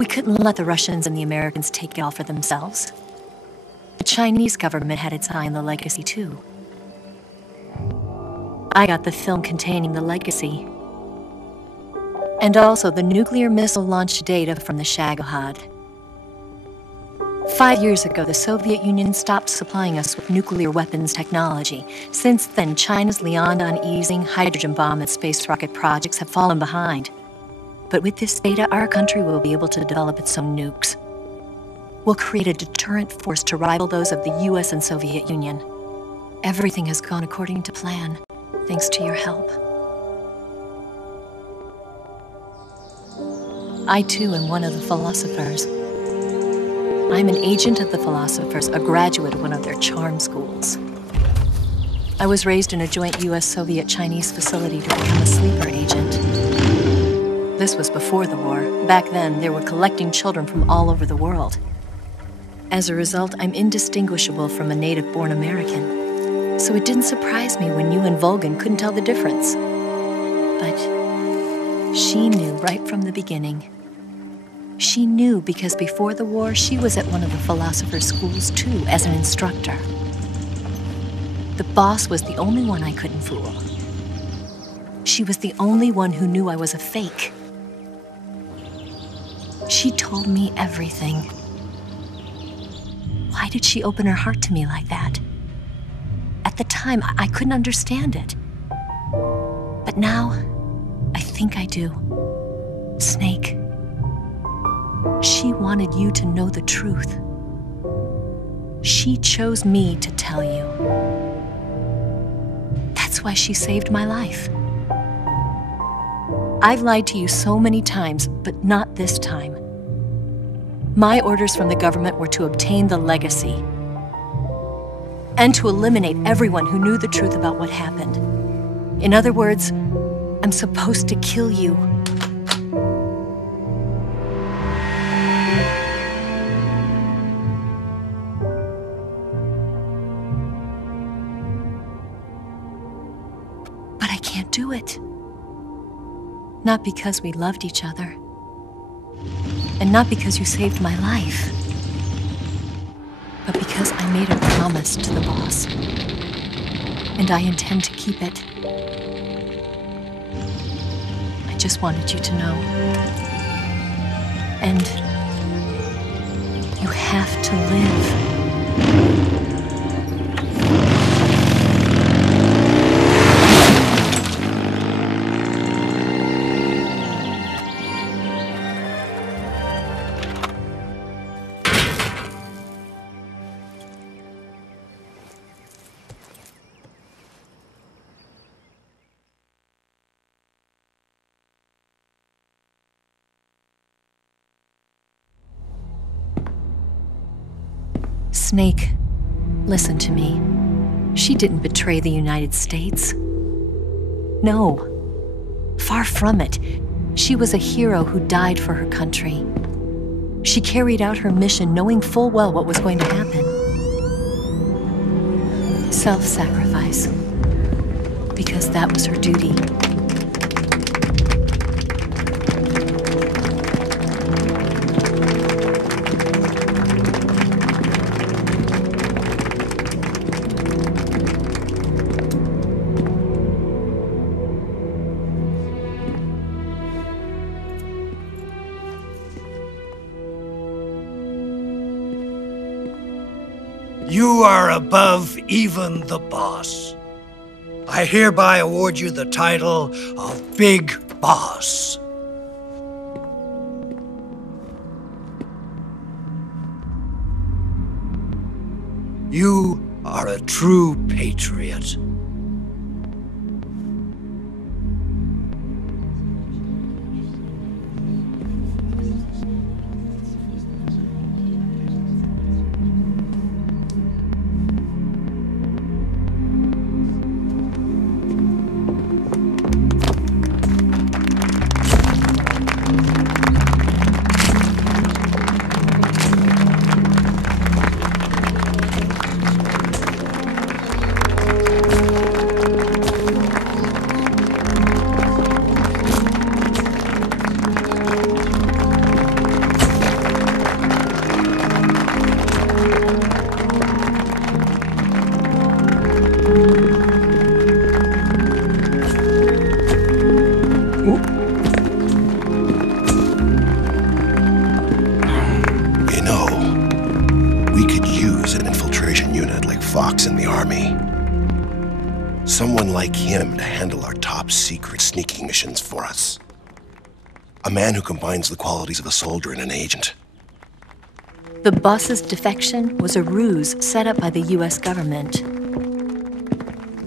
We couldn't let the Russians and the Americans take it all for themselves. The Chinese government had its eye on the legacy, too. I got the film containing the legacy. And also the nuclear missile launch data from the Shagohod. 5 years ago, the Soviet Union stopped supplying us with nuclear weapons technology. Since then, China's Liaodong easing, hydrogen bomb, and space rocket projects have fallen behind. But with this data, our country will be able to develop its own nukes. We'll create a deterrent force to rival those of the US and Soviet Union. Everything has gone according to plan, thanks to your help. I, too, am one of the philosophers. I'm an agent of the philosophers, a graduate of one of their charm schools. I was raised in a joint US-Soviet-Chinese facility to become a sleeper agent. This was before the war. Back then, they were collecting children from all over the world. As a result, I'm indistinguishable from a native-born American. So it didn't surprise me when you and Volgan couldn't tell the difference. But she knew right from the beginning. She knew because before the war, she was at one of the philosopher's schools too, as an instructor. The boss was the only one I couldn't fool. She was the only one who knew I was a fake. She told me everything. Why did she open her heart to me like that? At the time, I couldn't understand it. But now, I think I do. Snake. She wanted you to know the truth. She chose me to tell you. That's why she saved my life. I've lied to you so many times, but not this time. My orders from the government were to obtain the legacy and to eliminate everyone who knew the truth about what happened. In other words, I'm supposed to kill you. But I can't do it. Not because we loved each other. And not because you saved my life. But because I made a promise to the boss. And I intend to keep it. I just wanted you to know. And you have to live. Snake, listen to me. She didn't betray the United States. No, far from it. She was a hero who died for her country. She carried out her mission knowing full well what was going to happen. Self-sacrifice. Because that was her duty. You are above even the boss. I hereby award you the title of Big Boss. You are a true patriot. ranks in the army. Someone like him to handle our top secret sneaking missions for us. A man who combines the qualities of a soldier and an agent. The boss's defection was a ruse set up by the US government.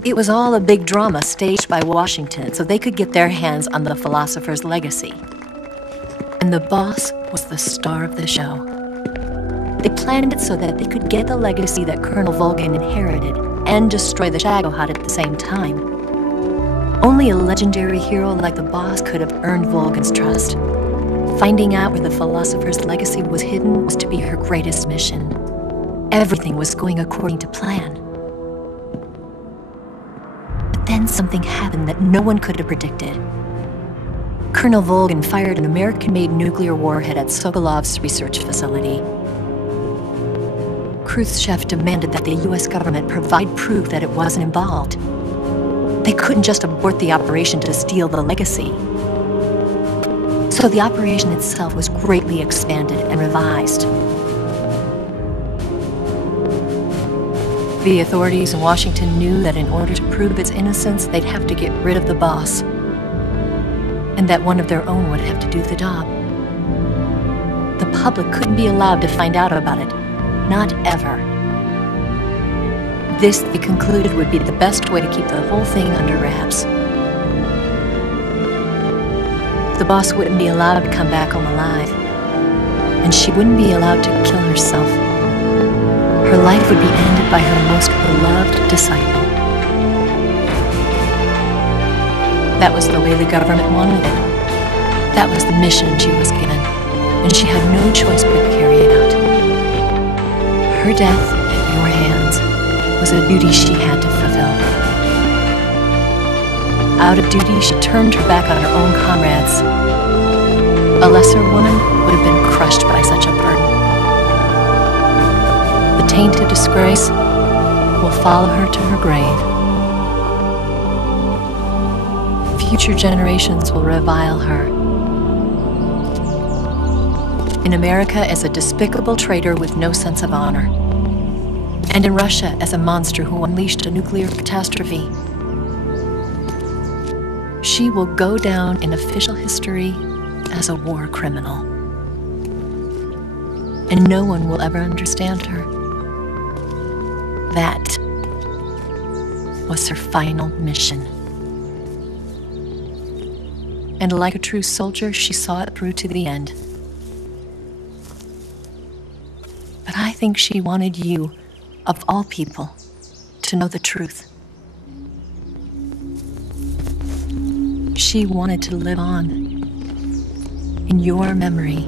It was all a big drama staged by Washington so they could get their hands on the philosopher's legacy. And the boss was the star of the show. They planned it so that they could get the legacy that Colonel Volgin inherited and destroy the Shagohod at the same time. Only a legendary hero like the boss could have earned Volgin's trust. Finding out where the philosopher's legacy was hidden was to be her greatest mission. Everything was going according to plan. But then something happened that no one could have predicted. Colonel Volgin fired an American-made nuclear warhead at Sokolov's research facility. Khrushchev demanded that the US government provide proof that it wasn't involved. They couldn't just abort the operation to steal the legacy. So the operation itself was greatly expanded and revised. The authorities in Washington knew that in order to prove its innocence, they'd have to get rid of the boss, and that one of their own would have to do the job. The public couldn't be allowed to find out about it. Not ever. This, they concluded, would be the best way to keep the whole thing under wraps. The boss wouldn't be allowed to come back home alive, and she wouldn't be allowed to kill herself. Her life would be ended by her most beloved disciple. That was the way the government wanted it. That was the mission she was given, and she had no choice but to carry it out. Her death at your hands was a duty she had to fulfill. Out of duty, she turned her back on her own comrades. A lesser woman would have been crushed by such a burden. The tainted disgrace will follow her to her grave. Future generations will revile her. In America as a despicable traitor with no sense of honor. And in Russia as a monster who unleashed a nuclear catastrophe. She will go down in official history as a war criminal. And no one will ever understand her. That was her final mission. And like a true soldier, she saw it through to the end. But I think she wanted you, of all people, to know the truth. She wanted to live on in your memory.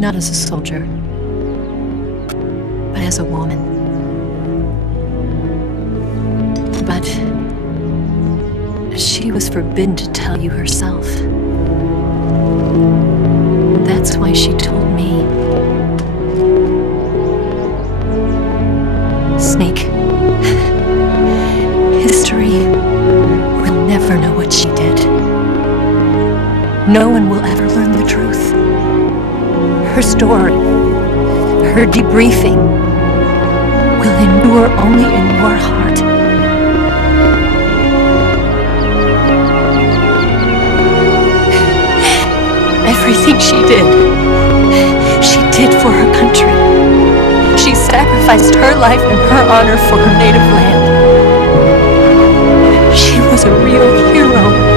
Not as a soldier, but as a woman. But she was forbidden to tell you herself. That's why she told me. Snake, history will never know what she did. No one will ever learn the truth. Her story, her debriefing, will endure only in your heart. Everything she did for her country. She sacrificed her life and her honor for her native land. She was a real hero.